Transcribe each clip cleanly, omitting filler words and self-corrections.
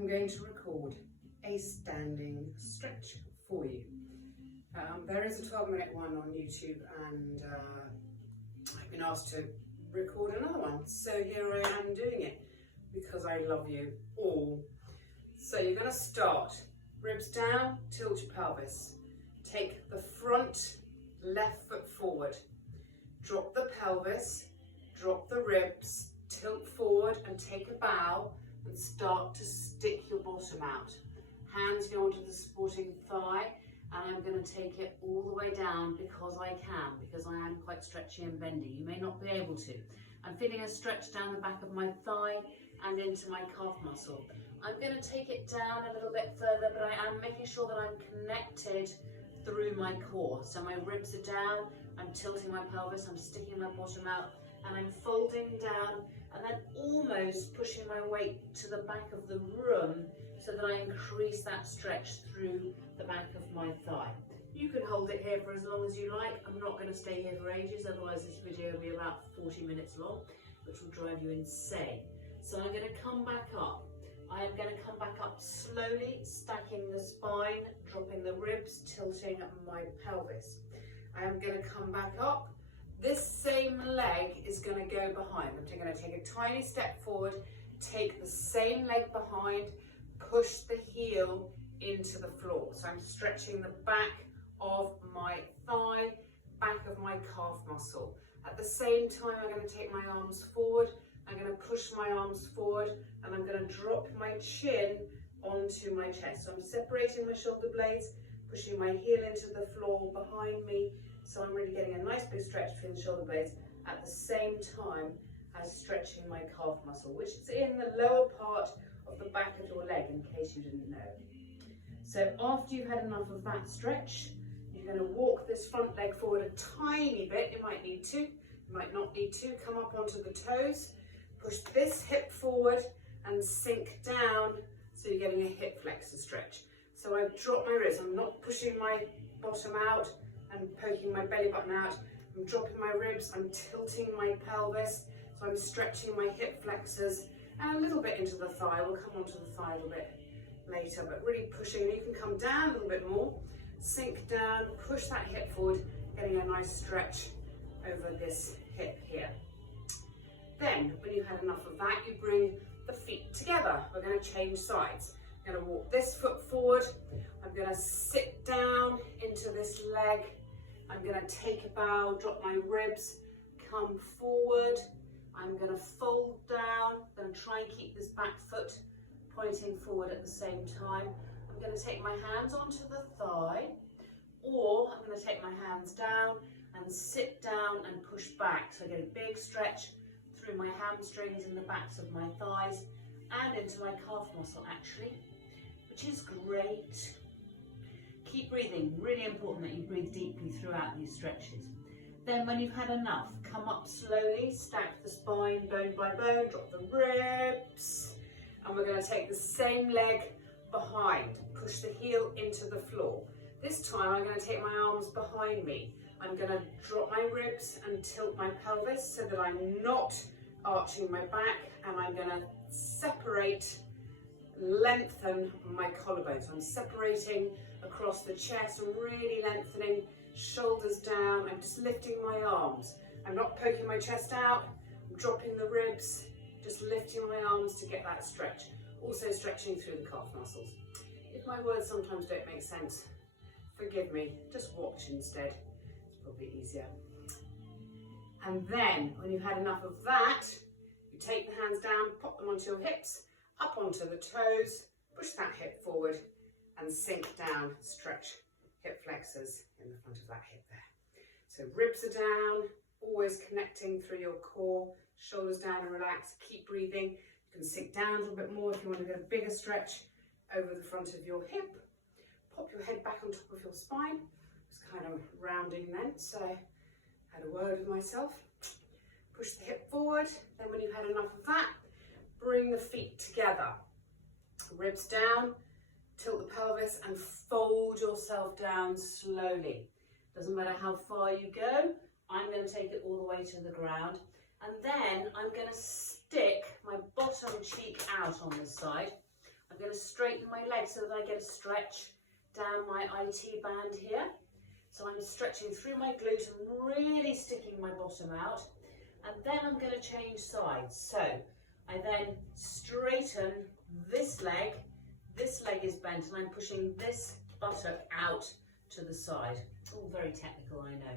I'm going to record a standing stretch for you. There is a 12-minute one on YouTube, and I've been asked to record another one, so here I am doing it because I love you all. So you're going to start ribs down, tilt your pelvis, take the front left foot forward, drop the pelvis, drop the ribs, tilt forward and take a bow and start to stick your bottom out. Hands go onto the supporting thigh, and I'm going to take it all the way down because I can, because I am quite stretchy and bendy. You may not be able to. I'm feeling a stretch down the back of my thigh and into my calf muscle. I'm going to take it down a little bit further, but I am making sure that I'm connected through my core. So my ribs are down, I'm tilting my pelvis, I'm sticking my bottom out, and I'm folding down and then almost pushing my weight to the back of the room so that I increase that stretch through the back of my thigh. You can hold it here for as long as you like. I'm not going to stay here for ages, otherwise this video will be about 40 minutes long, which will drive you insane. So I'm going to come back up. I am going to come back up slowly, stacking the spine, dropping the ribs, tilting my pelvis. I am going to come back up. This same leg is going to go behind. I'm going to take a tiny step forward, take the same leg behind, push the heel into the floor. So I'm stretching the back of my thigh, back of my calf muscle. At the same time, I'm going to take my arms forward. I'm going to push my arms forward, and I'm going to drop my chin onto my chest. So I'm separating my shoulder blades, pushing my heel into the floor behind me. So I'm really getting a nice big stretch between the shoulder blades at the same time as stretching my calf muscle, which is in the lower part of the back of your leg, in case you didn't know. So after you've had enough of that stretch, you're going to walk this front leg forward a tiny bit. You might need to, you might not need to. Come up onto the toes, push this hip forward and sink down so you're getting a hip flexor stretch. So I've dropped my wrist. I'm not pushing my bottom out and poking my belly button out. I'm dropping my ribs, I'm tilting my pelvis, so I'm stretching my hip flexors and a little bit into the thigh. We'll come onto the thigh a little bit later, but really pushing. You can come down a little bit more, sink down, push that hip forward, getting a nice stretch over this hip here. Then, when you've had enough of that, you bring the feet together. We're going to change sides. I'm going to walk this foot forward. I'm going to sit down into this leg. I'm going to take a bow, drop my ribs, come forward. I'm going to fold down. I'm going to try and keep this back foot pointing forward at the same time. I'm going to take my hands onto the thigh, or I'm going to take my hands down and sit down and push back. So I get a big stretch through my hamstrings and the backs of my thighs and into my calf muscle actually, which is great. Keep breathing, really important that you breathe deeply throughout these stretches. Then when you've had enough, come up slowly, stack the spine bone by bone, drop the ribs, and we're going to take the same leg behind, push the heel into the floor. This time I'm going to take my arms behind me. I'm going to drop my ribs and tilt my pelvis so that I'm not arching my back, and I'm going to separate, lengthen my collarbones. I'm separating across the chest and really lengthening, shoulders down. I'm just lifting my arms. I'm not poking my chest out. I'm dropping the ribs, just lifting my arms to get that stretch. Also stretching through the calf muscles. If my words sometimes don't make sense, forgive me, just watch instead. It's probably easier. And then, when you've had enough of that, you take the hands down, pop them onto your hips, up onto the toes, push that hip forward and sink down, stretch hip flexors in the front of that hip there. So ribs are down, always connecting through your core, shoulders down and relax, keep breathing. You can sink down a little bit more if you want to get a bigger stretch over the front of your hip. Pop your head back on top of your spine. Just kind of rounding then, so I had a word with myself. Push the hip forward. Then when you've had enough of that, bring the feet together. Ribs down, tilt the pelvis and fold yourself down slowly. Doesn't matter how far you go, I'm going to take it all the way to the ground. And then I'm going to stick my bottom cheek out on this side. I'm going to straighten my legs so that I get a stretch down my IT band here. So I'm stretching through my glute and really sticking my bottom out. And then I'm going to change sides. So I then straighten this leg is bent, and I'm pushing this buttock out to the side. All very technical, I know.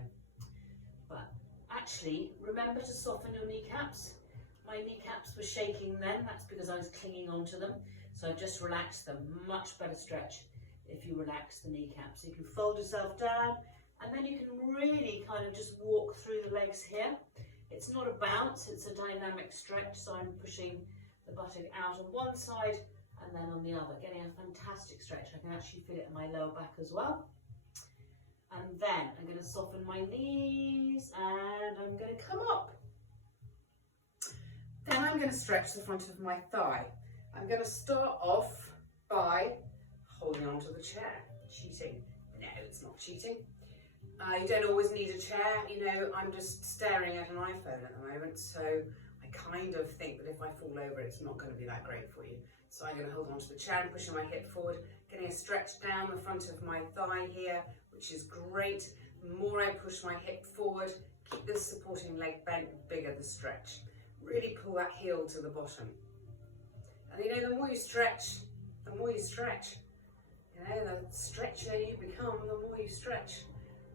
But actually, remember to soften your kneecaps. My kneecaps were shaking then, that's because I was clinging onto them. So I've just relaxed them. Much better stretch if you relax the kneecaps. You can fold yourself down, and then you can really kind of just walk through the legs here. It's not a bounce, it's a dynamic stretch. So I'm pushing the buttock out on one side and then on the other, getting a fantastic stretch. I can actually feel it in my lower back as well. And then I'm going to soften my knees and I'm going to come up. Then I'm going to stretch the front of my thigh. I'm going to start off by holding onto the chair. Cheating? No, it's not cheating. You don't always need a chair. You know, I'm just staring at an iPhone at the moment, so I kind of think that if I fall over, it's not going to be that great for you. So I'm going to hold onto the chair and pushing my hip forward, getting a stretch down the front of my thigh here, which is great. The more I push my hip forward, keep this supporting leg bent, the bigger the stretch. Really pull that heel to the bottom. And you know, the more you stretch, the more you stretch. You know, the stretchier you become, the more you stretch.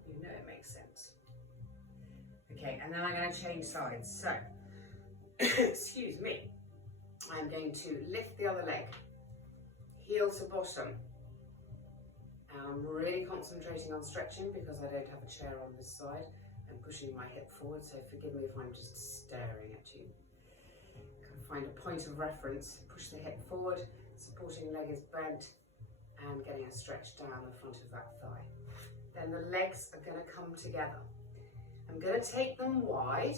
You know it makes sense. Okay, and then I'm going to change sides. So, excuse me. I'm going to lift the other leg, heel to bottom. And I'm really concentrating on stretching because I don't have a chair on this side. I'm pushing my hip forward, so forgive me if I'm just staring at you. Find a point of reference, push the hip forward, supporting leg is bent, and getting a stretch down the front of that thigh. Then the legs are going to come together. I'm going to take them wide.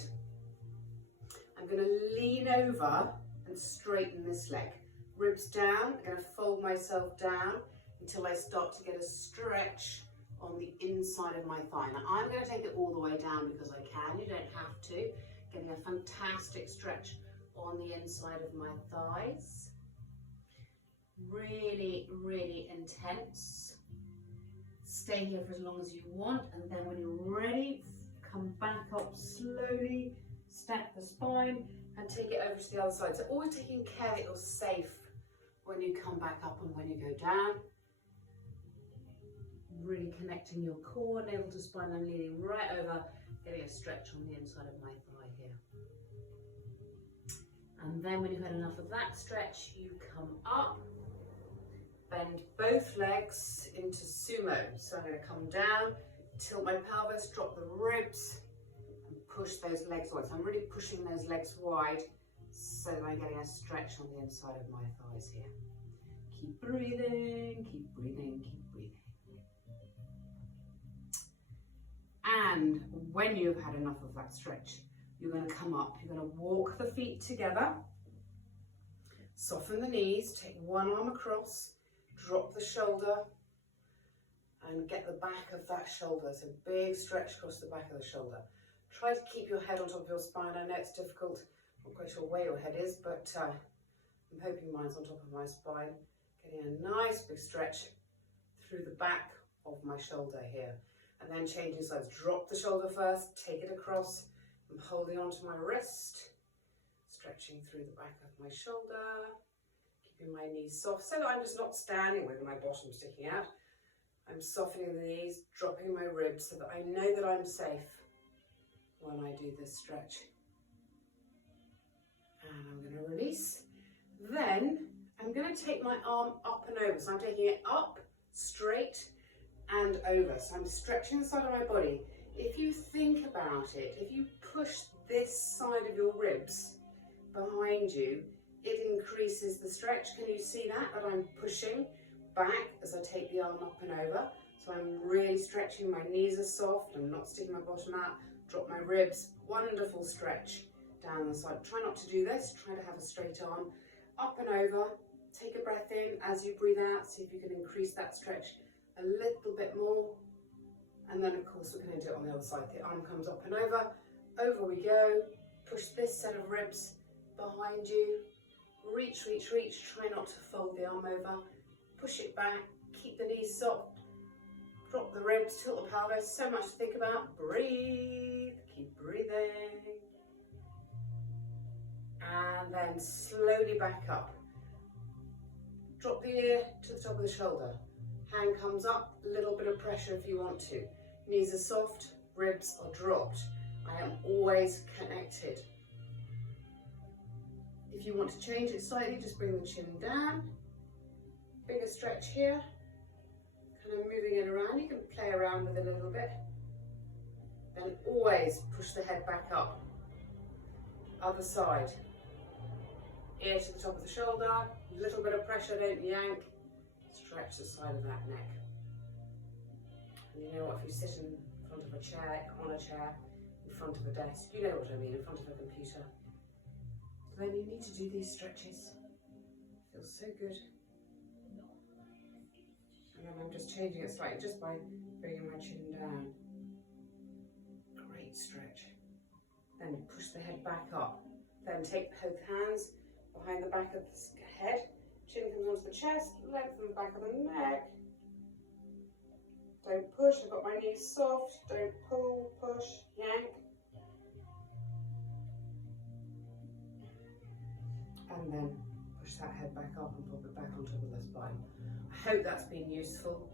I'm going to lean over and straighten this leg. Ribs down, I'm going to fold myself down until I start to get a stretch on the inside of my thigh. Now I'm going to take it all the way down because I can, you don't have to. Getting a fantastic stretch on the inside of my thighs. Really, really intense. Stay here for as long as you want, and then when you're ready, come back up slowly, stack the spine, and take it over to the other side. So always taking care that you're safe when you come back up and when you go down. Really connecting your core, navel to spine. I'm leaning right over, getting a stretch on the inside of my thigh here. And then when you've had enough of that stretch, you come up, bend both legs into sumo. So I'm going to come down, tilt my pelvis, drop the ribs, and push those legs wide. So I'm really pushing those legs wide so that I'm getting a stretch on the inside of my thighs here. Keep breathing, keep breathing, keep breathing. And when you've had enough of that stretch, you're going to come up, you're going to walk the feet together, soften the knees, take one arm across, drop the shoulder, and get the back of that shoulder. So big stretch across the back of the shoulder. Try to keep your head on top of your spine. I know it's difficult, I'm not quite sure where your head is, but I'm hoping mine's on top of my spine. Getting a nice big stretch through the back of my shoulder here. And then changing sides. Drop the shoulder first, take it across. I'm holding onto my wrist, stretching through the back of my shoulder, keeping my knees soft so that I'm just not standing with my bottom sticking out. I'm softening the knees, dropping my ribs so that I know that I'm safe when I do this stretch. And I'm going to release. Then I'm going to take my arm up and over. So I'm taking it up, straight, and over. So I'm stretching the side of my body. If you think about it, if you push this side of your ribs behind you, it increases the stretch. Can you see that I'm pushing back as I take the arm up and over? So I'm really stretching, my knees are soft, I'm not sticking my bottom out, drop my ribs, wonderful stretch down the side. Try not to do this, try to have a straight arm, up and over, take a breath in as you breathe out, see if you can increase that stretch a little bit more. And then of course we're going to do it on the other side. The arm comes up and over we go. Push this set of ribs behind you. reach, reach, reach. Try not to fold the arm over. Push it back, keep the knees soft. Drop the ribs, tilt the pelvis. So much to think about. Breathe, keep breathing. And then slowly back up. Drop the ear to the top of the shoulder. Hand comes up, a little bit of pressure if you want to. Knees are soft, ribs are dropped. I am always connected. If you want to change it slightly, just bring the chin down. Bigger stretch here. Kind of moving it around. You can play around with it a little bit. Then always push the head back up. Other side. Ear to the top of the shoulder. Little bit of pressure, don't yank. Stretch the side of that neck. And you know what, if you sit in front of a chair, on a chair, in front of a desk, you know what I mean, in front of a computer, then you need to do these stretches. Feels so good. And then I'm just changing it slightly just by bringing my chin down. Great stretch. Then push the head back up. Then take both hands behind the back of the head. Chin comes onto the chest, lengthen the back of the neck. Don't push, I've got my knees soft. Don't pull, push, yank. And then push that head back up and pop it back on top of the spine. I hope that's been useful.